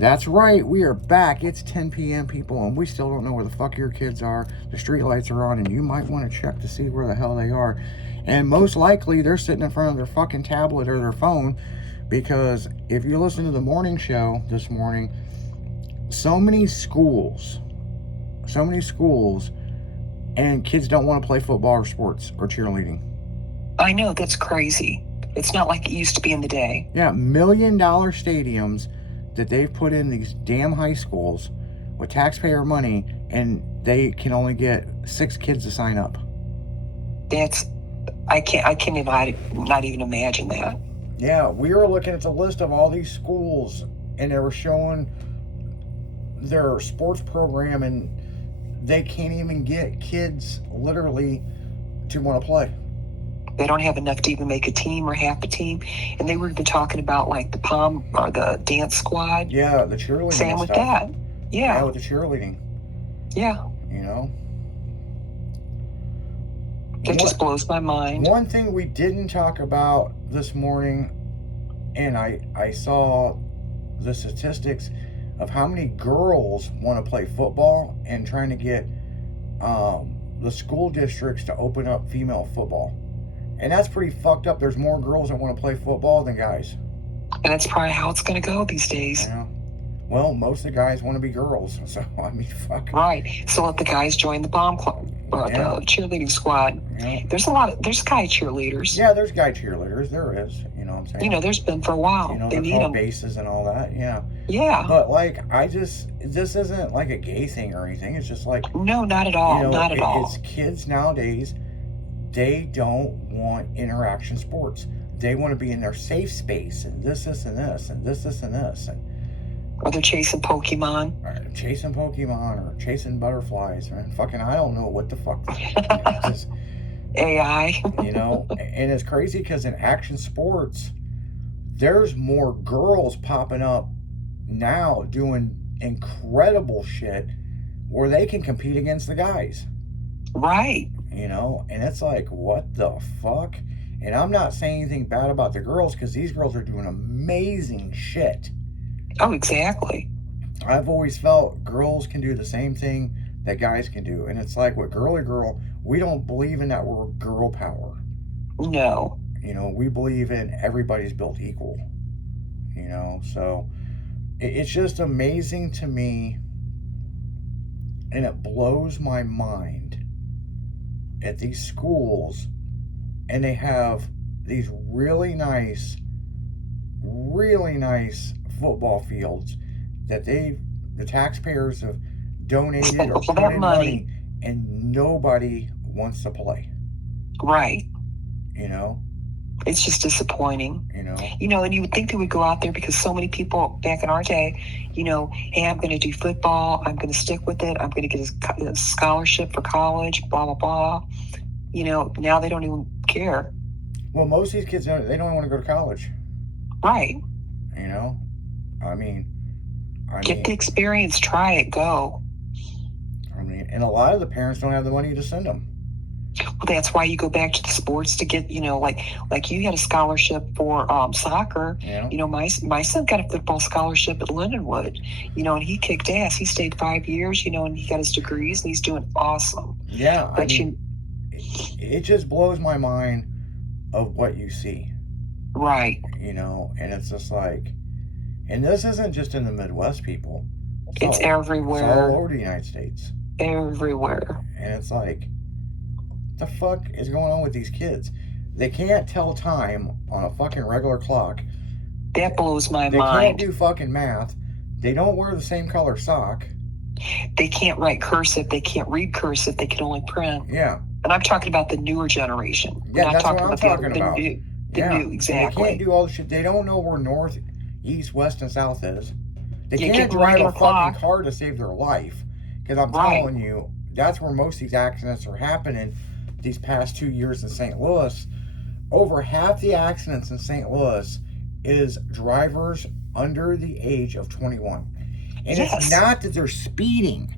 That's right, we are back. It's 10 p.m., people, and we still don't know where the fuck your kids are. The street lights are on, and you might want to check to see where the hell they are. And most likely, they're sitting in front of their fucking tablet or their phone, because if you listen to the morning show this morning, so many schools, and kids don't want to play football or sports or cheerleading. I know, that's crazy. It's not like it used to be in the day. Yeah, $1 million stadiums that they've put in these damn high schools with taxpayer money, and they can only get 6 kids to sign up. I can't not even imagine that. Yeah, we were looking at the list of all these schools, and they were showing their sports program, and they can't even get kids literally to want to play. They don't have enough to even make a team or half a team. And they were even talking about like the pom or the dance squad. Yeah, the cheerleading. Same with that. Yeah, with the cheerleading. Yeah. You know? It just blows my mind. One thing we didn't talk about this morning, and I saw the statistics of how many girls want to play football, and trying to get the school districts to open up female football. And that's pretty fucked up. There's more girls that want to play football than guys. And that's probably how it's going to go these days. Yeah. Well, most of the guys want to be girls. So, I mean, fuck. Right. So let the guys join the bomb club or the cheerleading squad. Yeah. There's guy cheerleaders. Yeah, there's guy cheerleaders. There is. You know what I'm saying? You know, there's been for a while. You know, they need them. Bases and all that. Yeah. Yeah. But, like, this isn't like a gay thing or anything. It's just like. No, not at all. You know, not at all. It's kids nowadays. They don't want interaction sports. They want to be in their safe space, and this, and this, and this, and this. Or they're chasing Pokemon. Or chasing Pokemon, or chasing butterflies, man. Fucking, I don't know what the fuck. Just, AI. You know, and it's crazy because in action sports, there's more girls popping up now doing incredible shit where they can compete against the guys. Right. You know, and it's like, what the fuck? And I'm not saying anything bad about the girls, because these girls are doing amazing shit. Oh, exactly. I've always felt girls can do the same thing that guys can do. And it's like, with Girly Girl, we don't believe in that word girl power. No. You know, we believe in everybody's built equal. You know, so it's just amazing to me, and it blows my mind at these schools, and they have these really nice football fields that the taxpayers have donated or put in money, and nobody wants to play. Right. You know? It's just disappointing. You know, and you would think they would go out there, because so many people back in our day, you know, hey, I'm going to do football. I'm going to stick with it. I'm going to get a scholarship for college, blah, blah, blah. You know, now they don't even care. Well, most of these kids, they don't want to go to college. Right. You know? I mean, get the experience. Try it. Go. I mean, and a lot of the parents don't have the money to send them. Well, that's why you go back to the sports to get, you know, like you had a scholarship for soccer. Yeah. You know, my son got a football scholarship at Lindenwood, you know, and he kicked ass. He stayed 5 years, you know, and he got his degrees, and he's doing awesome. Yeah. But it just blows my mind of what you see. Right. You know, and it's just like, and this isn't just in the Midwest, people. It's everywhere. It's all over the United States. Everywhere. And it's like, the fuck is going on with these kids? They can't tell time on a fucking regular clock. That blows my mind. They can't do fucking math. They don't wear the same color sock. They can't write cursive. They can't read cursive. They can only print. Yeah. And I'm talking about the newer generation. Yeah, that's what I'm talking about. The new, exactly. They can't do all the shit. They don't know where north, east, west, and south is. They can't drive a fucking car to save their life. Because I'm telling you, that's where most of these accidents are happening these past 2 years in St. Louis. Over half the accidents in St. Louis is drivers under the age of 21. And it's not that they're speeding,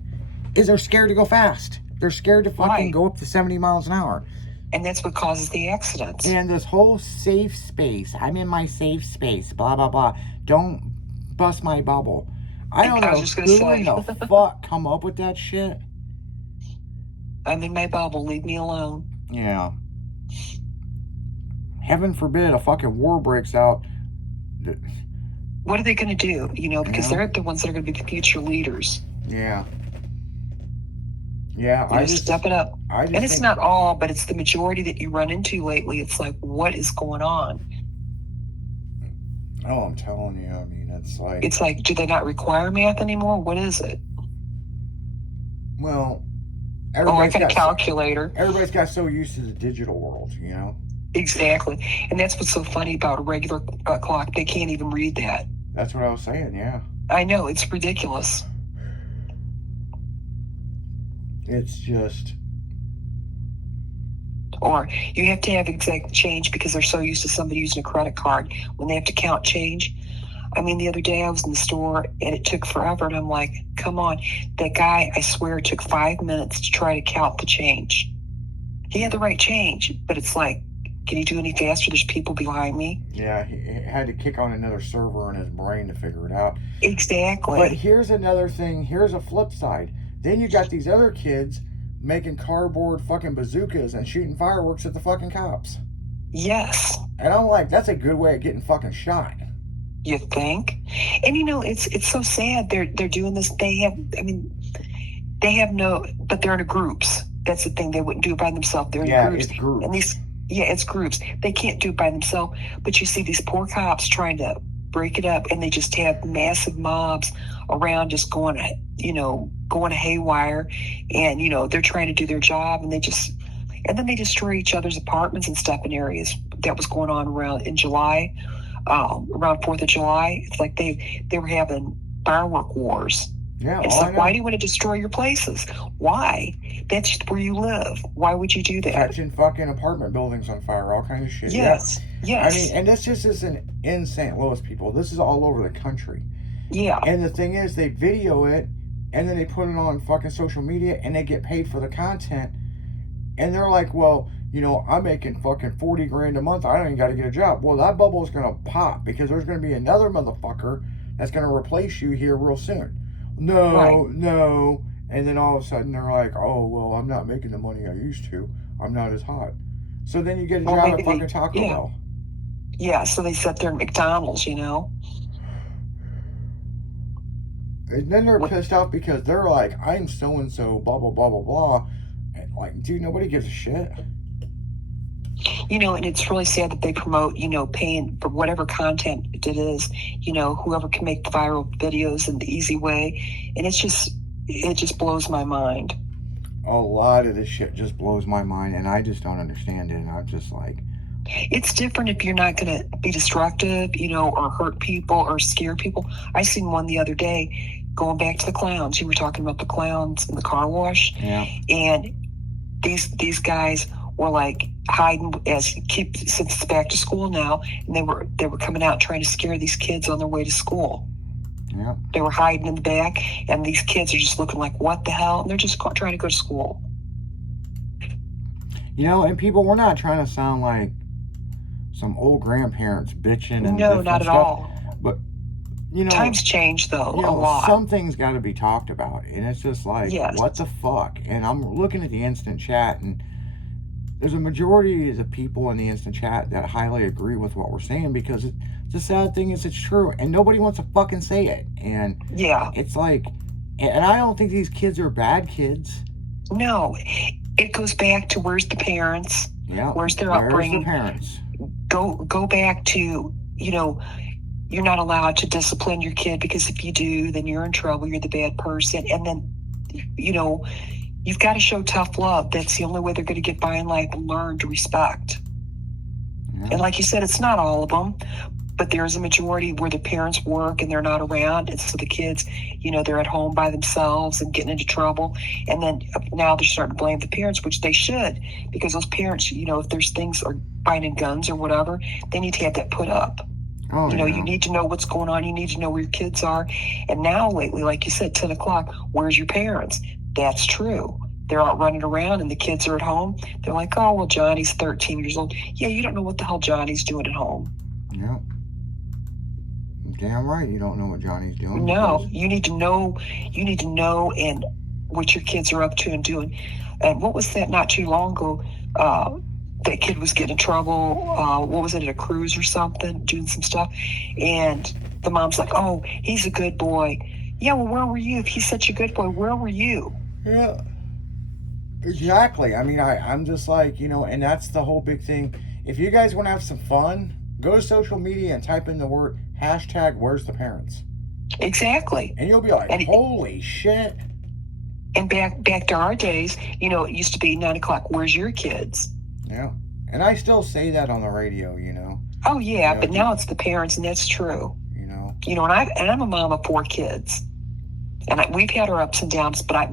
is they're scared to go fast. They're scared to fucking go up to 70 miles an hour. And that's what causes the accidents. And this whole safe space, I'm in my safe space, blah, blah, blah. Don't bust my bubble. I don't I know was just gonna who say. in the fuck come up with that shit. I'm in my bubble. Leave me alone. Yeah. Heaven forbid a fucking war breaks out. What are they going to do? Because Yeah. they're the ones that are going to be the future leaders. Yeah. Yeah. Step it up. And it's not all, but it's the majority that you run into lately. It's like, what is going on? Oh, I'm telling you. I mean, it's like, do they not require math anymore? What is it? Well, I got a calculator. Everybody's got so used to the digital world, Exactly. And that's what's so funny about a regular clock. They can't even read that. That's what I was saying, yeah. I know, it's ridiculous. It's just... Or you have to have exact change because they're so used to somebody using a credit card when they have to count change. I mean, the other day I was in the store and it took forever, and I'm like, come on. That guy, I swear, it took 5 minutes to try to count the change. He had the right change, but it's like, can you do any faster? There's people behind me. Yeah, he had to kick on another server in his brain to figure it out. Exactly. But here's another thing. Here's a flip side. Then you got these other kids making cardboard fucking bazookas and shooting fireworks at the fucking cops. Yes. And I'm like, that's a good way of getting fucking shot. You think? And it's so sad. They're doing this. They have no, but they're in groups. That's the thing. They wouldn't do it by themselves. They're in groups. It's groups. And it's groups. They can't do it by themselves. But you see these poor cops trying to break it up, and they just have massive mobs around just going haywire, and they're trying to do their job, and then they destroy each other's apartments and stuff in areas. That was going on around in July, around 4th of July. It's like they were having firework wars. Yeah, it's like, why do you want to destroy your places? Why? That's where you live. Why would you do that? Catching fucking apartment buildings on fire, all kinds of shit. Yes. I mean, and this just isn't in St. Louis, people. This is all over the country. Yeah. And the thing is, they video it, and then they put it on fucking social media, and they get paid for the content. And they're like, well, I'm making fucking 40 grand a month. I don't even got to get a job. Well, that bubble is going to pop because there's going to be another motherfucker that's going to replace you here real soon. No. And then all of a sudden they're like, oh, well, I'm not making the money I used to. I'm not as hot. So then you get a job at fucking Taco Bell. Yeah, so they sit there at McDonald's, And then they're pissed off because they're like, I'm so-and-so, blah, blah, blah, blah, blah. And like, dude, nobody gives a shit. And it's really sad that they promote, paying for whatever content it is, whoever can make the viral videos in the easy way. And it just blows my mind. A lot of this shit just blows my mind, and I just don't understand it. And I'm just like... It's different if you're not going to be destructive, or hurt people or scare people. I seen one the other day, going back to the clowns. You were talking about the clowns in the car wash. Yeah. And these guys were like hiding since it's back to school now, and they were coming out trying to scare these kids on their way to school. Yeah. They were hiding in the back, and these kids are just looking like, what the hell? And they're just trying to go to school. And people, we're not trying to sound like some old grandparents bitching and no, not at stuff, all. But times change though a lot. Some things got to be talked about, and it's just like, what the fuck? And I'm looking at the instant chat, and there's a majority of the people in the instant chat that highly agree with what we're saying, because the sad thing is it's true, and nobody wants to fucking say it. And it's like, and I don't think these kids are bad kids. No, it goes back to where's the parents? Yeah, where's their upbringing? The parents? Go back to, you're not allowed to discipline your kid, because if you do, then you're in trouble. You're the bad person. And then, you've got to show tough love. That's the only way they're going to get by in life and learn to respect. Yeah. And like you said, it's not all of them, but there's a majority where the parents work and they're not around. And so the kids, they're at home by themselves and getting into trouble. And then now they're starting to blame the parents, which they should, because those parents, if there's things are finding guns or whatever, they need to have that put up. Oh, you need to know what's going on. You need to know where your kids are. And now lately, like you said, 10 o'clock, where's your parents? That's true. They're out running around and the kids are at home. They're like, oh, well, Johnny's 13 years old. Yeah, you don't know what the hell Johnny's doing at home. Yeah. damn right you don't know what Johnny's doing. No, because- you need to know. You need to know and what your kids are up to and doing. And what was that? Not too long ago, that kid was getting in trouble. What was it, at a cruise or something, doing some stuff, and the mom's like, "Oh, he's a good boy." Yeah, well, where were you? If he's such a good boy, where were you? Yeah. Exactly. I mean, I'm just like, and that's the whole big thing. If you guys want to have some fun, go to social media and type in the word hashtag where's the parents. Exactly. And you'll be like, holy shit. And back to our days, it used to be 9 o'clock. Where's your kids? Yeah. And I still say that on the radio, Oh yeah, but now it's the parents, and that's true. And I'm a mom of 4 kids, and we've had our ups and downs. But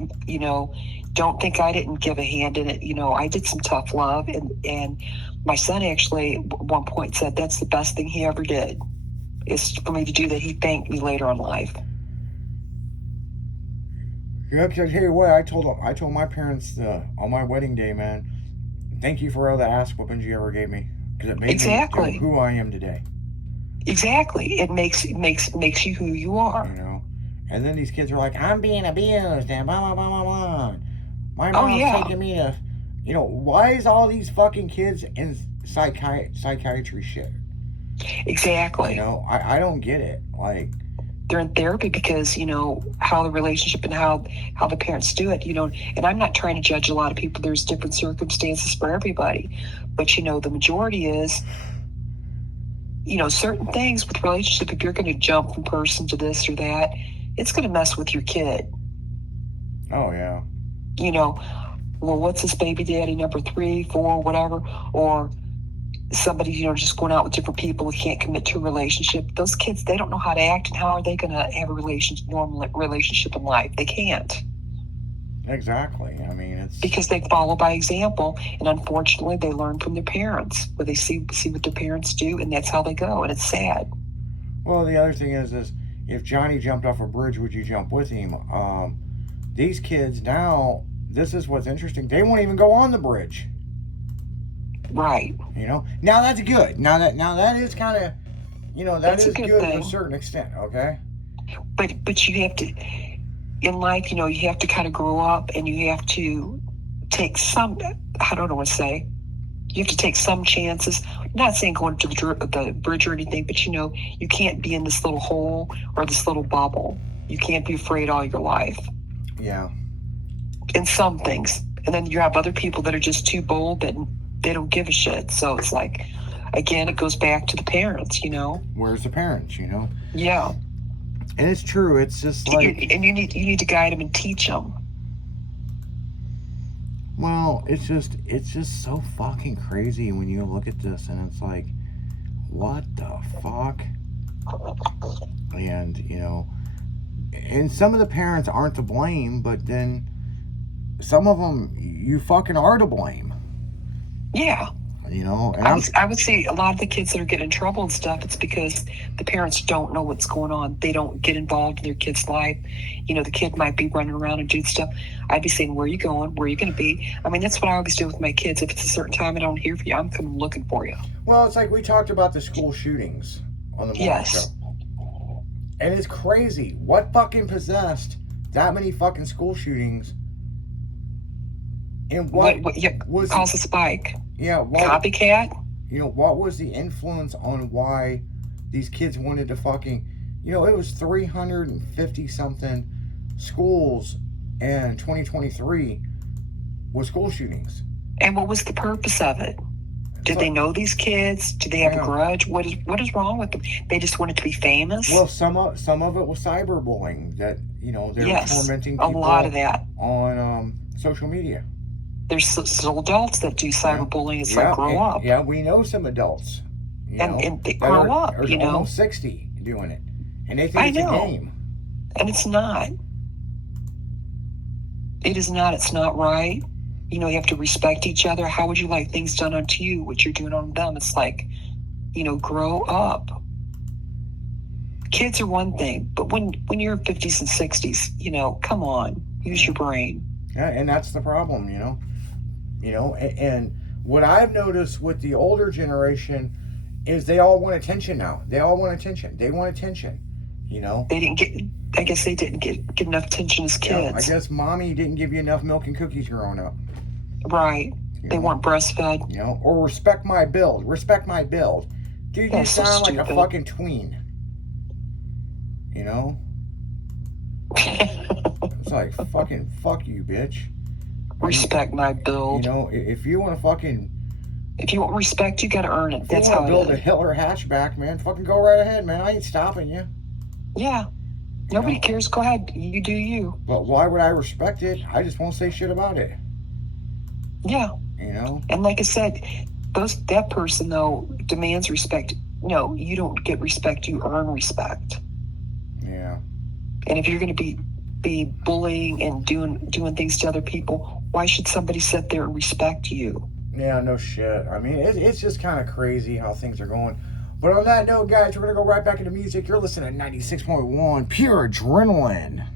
don't think I didn't give a hand in it. I did some tough love, and my son actually at one point said that's the best thing he ever did, is for me to do that. He thanked me later in life. Yeah, because I tell you what, I told my parents on my wedding day, man, thank you for all the ass whoopings you ever gave me, because it made me who I am today. Exactly, it makes you who you are. And then these kids are like, I'm being abused and blah blah blah blah blah. My mom's taking me to, why is all these fucking kids in psychiatry shit? Exactly. I don't get it. Like, they're in therapy because how the relationship and how the parents do it. And I'm not trying to judge a lot of people. There's different circumstances for everybody, but the majority is certain things with relationship. If you're going to jump from person to this or that, it's going to mess with your kid. Oh yeah. Well, what's this baby daddy number 3, 4, whatever, or somebody, just going out with different people who can't commit to a relationship. Those kids, they don't know how to act, and how are they going to have a normal relationship in life? They can't. Exactly. I mean, it's because they follow by example, and unfortunately, they learn from their parents, where they see what their parents do, and that's how they go, and it's sad. Well, the other thing is if Johnny jumped off a bridge, would you jump with him? These kids now, this is what's interesting. They won't even go on the bridge. Right. Now that's good. Now that is kind of, that's is good to a certain extent. Okay. But you have to, in life, you have to kind of grow up, and you have to take some. I don't know what to say. You have to take some chances. I'm not saying going to the bridge or anything, but you can't be in this little hole or this little bubble. You can't be afraid all your life. Yeah. In some things, and then you have other people that are just too bold that they don't give a shit. So it's like, again, it goes back to the parents. Where's the parents? Yeah. And it's true. It's just like, and you need to guide them and teach them. Well, it's just so fucking crazy when you look at this, and it's like, what the fuck? And and some of the parents aren't to blame, but then some of them, you fucking are to blame. Yeah. And I would say a lot of the kids that are getting in trouble and stuff, it's because the parents don't know what's going on. They don't get involved in their kid's life. The kid might be running around and doing stuff. I'd be saying, where are you going? Where are you going to be? I mean, that's what I always do with my kids. If it's a certain time I don't hear from you, I'm coming looking for you. Well, it's like we talked about the school shootings on the morning show. And it's crazy. What fucking possessed that many fucking school shootings? And what was cause a spike? Yeah, copycat. What was the influence on why these kids wanted to fucking? It was 350 something schools in 2023 with school shootings. And what was the purpose of it? Did they know these kids? Do they have a grudge? What is wrong with them? They just wanted to be famous. Well, some of it was cyberbullying, that they were tormenting people. A lot of that on social media. There's still adults that do cyberbullying. It's like, grow up. Yeah, we know some adults. And they grow up. Almost 60 doing it, and they think it's a game. And it's not. It is not. It's not right. You have to respect each other. How would you like things done unto you? What you're doing on them? It's like, grow up. Kids are one thing, but when you're 50s and 60s, come on, use your brain. Yeah, and that's the problem, and what I've noticed with the older generation is they all want attention now. They all want attention. They want attention. You know? They didn't get. I guess they didn't get enough attention as You know, kids. I guess mommy didn't give you enough milk and cookies growing up. Right. They know? weren't breastfed. You know, or respect my build. Respect my build. Dude, you That's so sound like a stupid. fucking tween. You know? It's like, fucking fuck you, bitch. Respect my You build. know, if you want to fucking... If you want respect, you got to earn it. If That's you want how to build it a is. Hitler hatchback, man, fucking go right ahead, man. I ain't stopping you. Yeah. Nobody know? cares. Go ahead. You do you. But why would I respect it? I just won't say shit about it. Yeah. You know? And like I said, that person though demands respect. No, you don't get respect. You earn respect. Yeah. And if you're going to be bullying and doing things to other people, why should somebody sit there and respect you? Yeah, no shit. I mean, it's just kind of crazy how things are going. But on that note, guys, we're going to go right back into music. You're listening to 96.1 Pure Adrenaline.